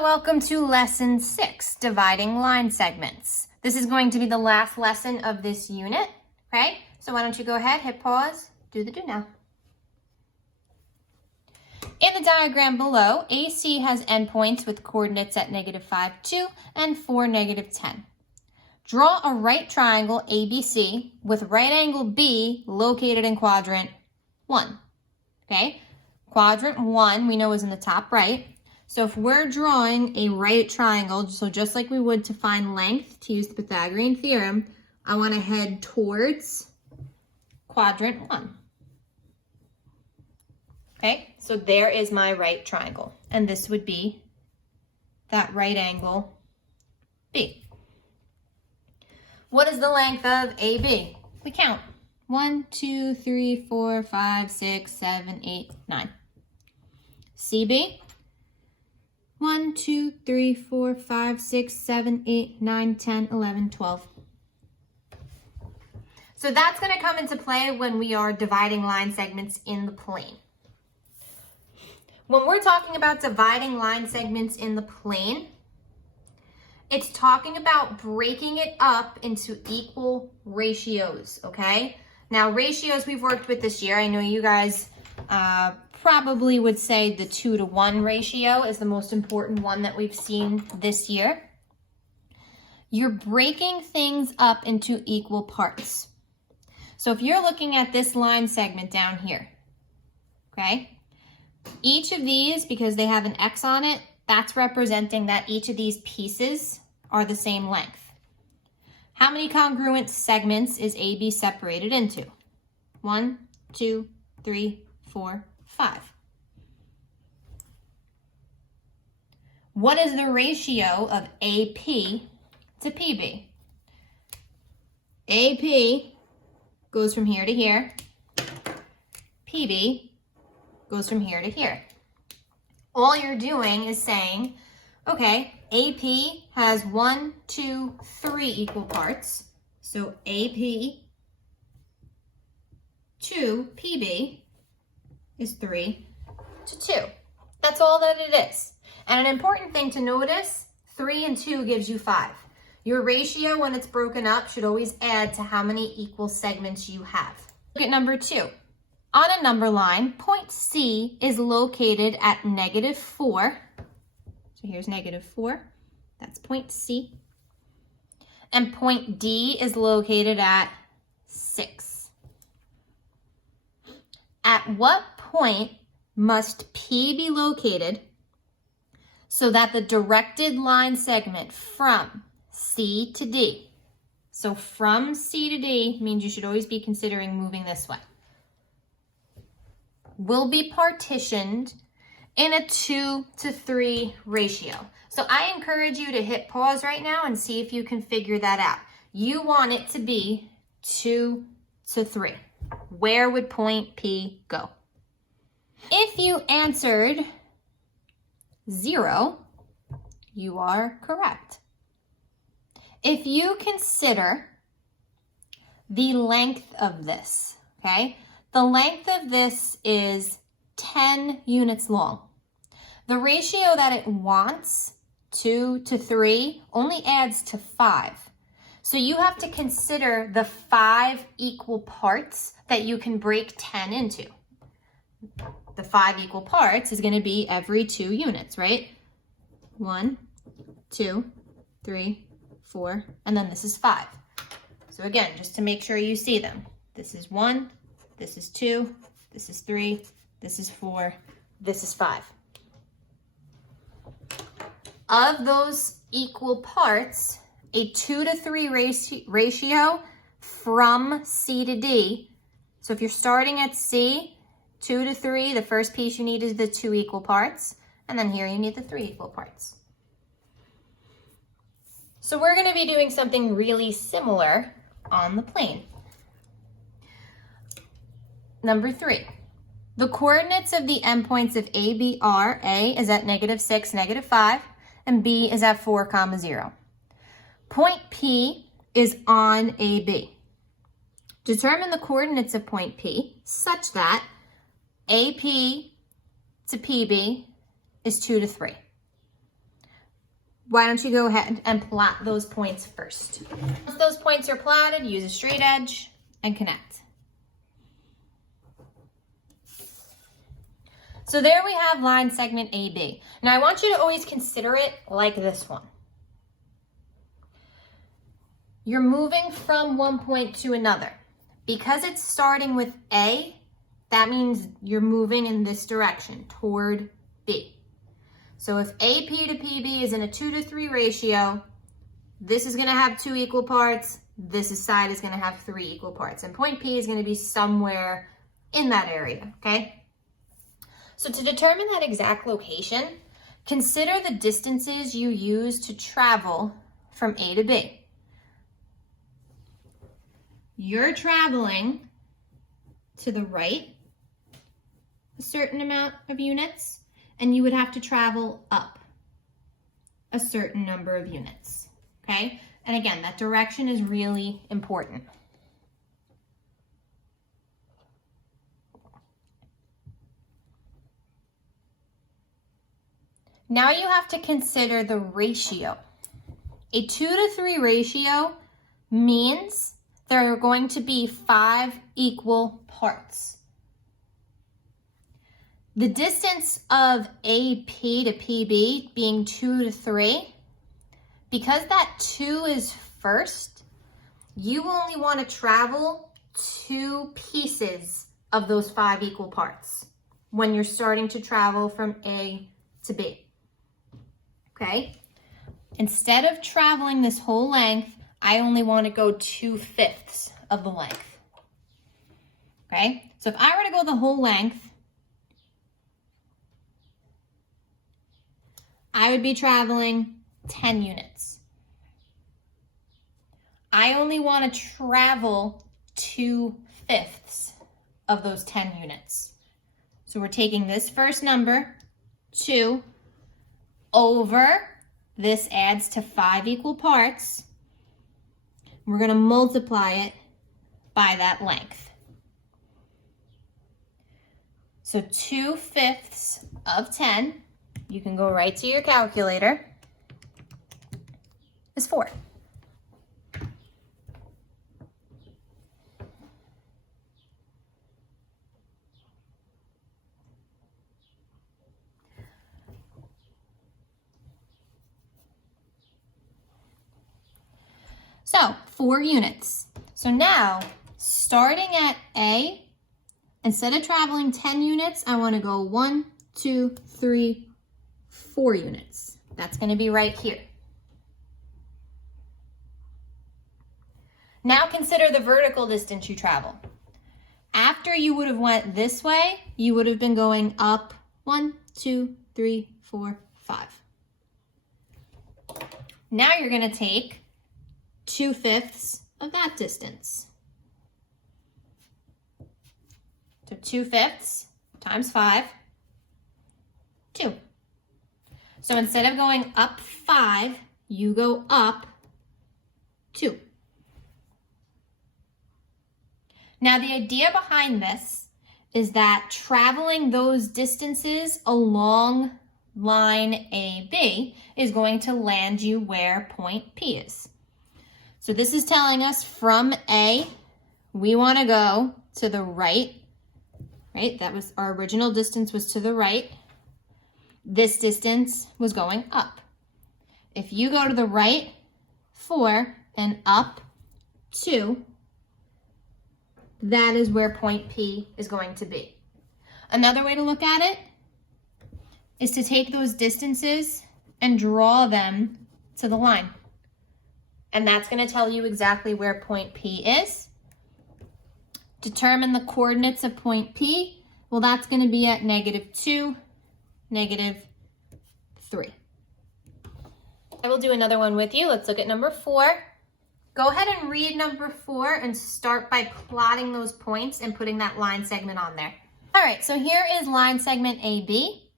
Welcome to lesson 6, dividing line segments. This is going to be the last lesson of this unit, okay? So why don't you go ahead, hit pause, do the do now. In the diagram below, AC has endpoints with coordinates at -5, 2 and 4, -10. Draw a right triangle ABC with right angle B located in quadrant 1, okay? Quadrant 1 we know is in the top right. So if we're drawing a right triangle, so just like we would to find length, to use the Pythagorean theorem, I want to head towards quadrant 1. Okay, so there is my right triangle. And this would be that right angle B. What is the length of AB? We count. 1, 2, 3, 4, 5, 6, 7, 8, 9. CB? 1, 2, 3, 4, 5, 6, 7, 8, 9, 10, 11, 12. So that's going to come into play when we are dividing line segments in the plane. When we're talking about dividing line segments in the plane, it's talking about breaking it up into equal ratios, okay? Now, ratios we've worked with this year, I know you guys probably would say the 2-to-1 ratio is the most important one that we've seen this year. You're breaking things up into equal parts. So if you're looking at this line segment down here, okay, each of these, because they have an X on it, that's representing that each of these pieces are the same length. How many congruent segments is AB separated into? 1, 2, 3, 4, 5. What is the ratio of AP to PB? AP goes from here to here. PB goes from here to here. All you're doing is saying, okay, AP has 1, 2, 3 equal parts. So AP to PB is 3 to 2. That's all that it is. And an important thing to notice, 3 and 2 gives you 5. Your ratio, when it's broken up, should always add to how many equal segments you have. Look at number 2. On a number line, point C is located at -4. So here's -4. That's point C. And point D is located at 6. At what point must P be located so that the directed line segment from C to D, so from C to D means you should always be considering moving this way, will be partitioned in a 2-to-3 ratio. So I encourage you to hit pause right now and see if you can figure that out. You want it to be 2-to-3. Where would point P go? If you answered 0, you are correct. If you consider the length of this, okay, the length of this is 10 units long. The ratio that it wants, 2-to-3, only adds to 5. So you have to consider the 5 equal parts that you can break 10 into. The 5 equal parts is going to be every 2 units, right? 1, 2, 3, 4, and then this is 5. So again, just to make sure you see them. This is 1, this is 2, this is 3, this is 4, this is 5. Of those equal parts, a 2-to-3 ratio from C to D. So if you're starting at C, 2-to-3, the first piece you need is the 2 equal parts, and then here you need the 3 equal parts. So we're going to be doing something really similar on the plane. Number 3, the coordinates of the endpoints of A, B are, A is at -6, -5, and B is at 4, 0. Point P is on AB. Determine the coordinates of point P such that AP to PB is 2-to-3. why don't you go ahead and plot those points first? Once those points are plotted, use a straight edge and connect. So there we have line segment AB. Now I want you to always consider it like this one. You're moving from one point to another. Because it's starting with A, that means you're moving in this direction, toward B. So if AP to PB is in a 2-to-3 ratio, this is gonna have 2 equal parts, this side is gonna have 3 equal parts, and point P is gonna be somewhere in that area, okay? So to determine that exact location, consider the distances you use to travel from A to B. You're traveling to the right a certain amount of units, and you would have to travel up a certain number of units, okay? And again, that direction is really important. Now you have to consider the ratio. A 2-to-3 ratio means there are going to be 5 equal parts. The distance of AP to PB being 2-to-3, because that 2 is first, you only want to travel 2 pieces of those 5 equal parts when you're starting to travel from A to B. Okay? Instead of traveling this whole length, I only want to go 2/5 of the length. Okay? So if I were to go the whole length, I would be traveling 10 units. I only want to travel 2/5 of those 10 units. So we're taking this first number, 2, over, this adds to 5 equal parts. We're going to multiply it by that length. So 2/5 of 10, you can go right to your calculator, is 4. So 4 units. So now, starting at A, instead of traveling 10 units, I want to go 1, 2, 3, 4 units. That's going to be right here. Now consider the vertical distance you travel. After you would have went this way, you would have been going up 1, 2, 3, 4, 5. Now you're going to take 2/5 of that distance. So 2/5 times 5, 2. So instead of going up 5, you go up 2. Now the idea behind this is that traveling those distances along line AB is going to land you where point P is. So this is telling us from A, we want to go to the right, right? That was our original distance was to the right. This distance was going up. If you go to the right 4 and up 2, that is where point P is going to be. Another way to look at it is to take those distances and draw them to the line. And that's going to tell you exactly where point P is. Determine the coordinates of point P. Well, that's going to be at -2, -3. I will do another one with you. Let's look at number 4. Go ahead and read number 4 and start by plotting those points and putting that line segment on there. All right, so here is line segment AB.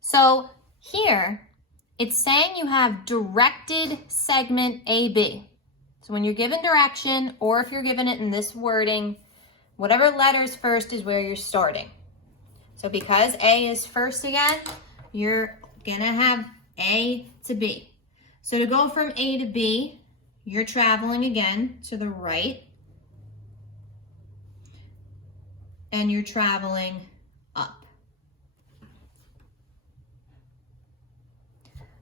So here, it's saying you have directed segment AB. So when you're given direction, or if you're given it in this wording, whatever letter's first is where you're starting. So because A is first again, you're gonna have A to B. So to go from A to B, you're traveling again to the right, and you're traveling up.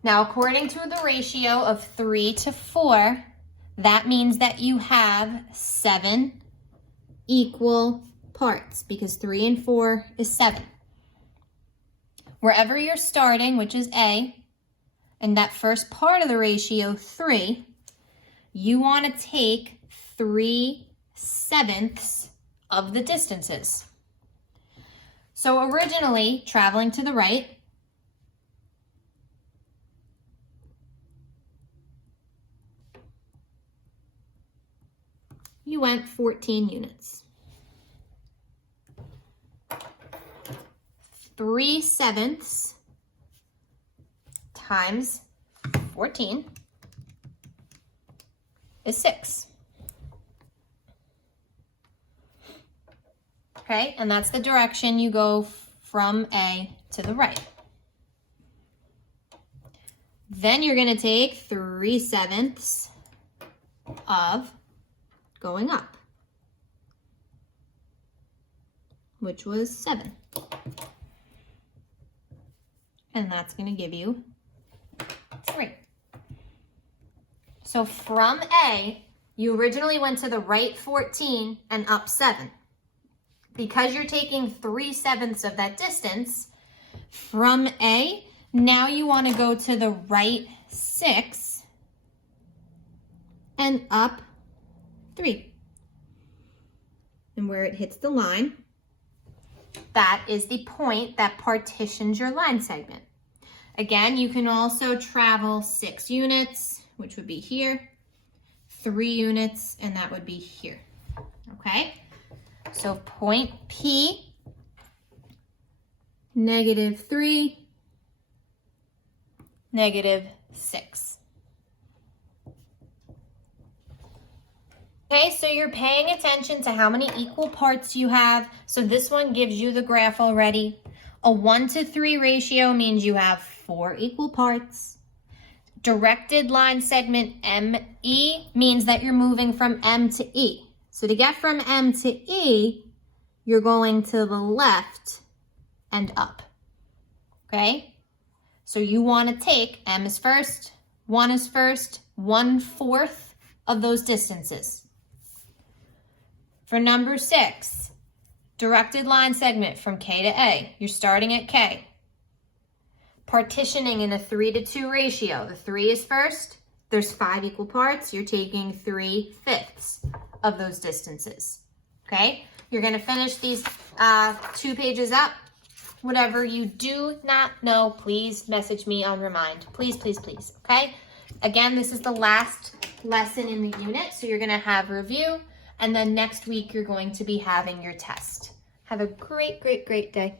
Now, according to the ratio of 3 to 4, that means that you have 7 equal parts, because 3 and 4 is 7. Wherever you're starting, which is A, and that first part of the ratio, 3, you want to take 3/7 of the distances. So originally, traveling to the right, you went 14 units. 3/7 times 14 is 6. Okay, and that's the direction you go from A to the right. Then you're going to take 3/7 of going up, which was 7. And that's going to give you 3. So from A, you originally went to the right 14 and up 7. Because you're taking 3/7 of that distance, from A, now you want to go to the right 6 and up 3. And where it hits the line, that is the point that partitions your line segment. Again, you can also travel 6 units, which would be here, 3 units, and that would be here, okay? So point P, -3, -6. Okay, so you're paying attention to how many equal parts you have. So this one gives you the graph already. A 1-to-3 ratio means you have 4 equal parts. Directed line segment ME means that you're moving from M to E. So to get from M to E, you're going to the left and up, okay? So you want to take, M is first, 1 is first, 1/4 of those distances. For number 6, directed line segment from K to A, you're starting at K. Partitioning in a 3-to-2 ratio. The 3 is first, there's 5 equal parts, you're taking 3/5 of those distances, okay? You're gonna finish these 2 pages up. Whatever you do not know, please message me on Remind. Please, please, please, okay? Again, this is the last lesson in the unit, so you're gonna have review, and then next week you're going to be having your test. Have a great, great, great day.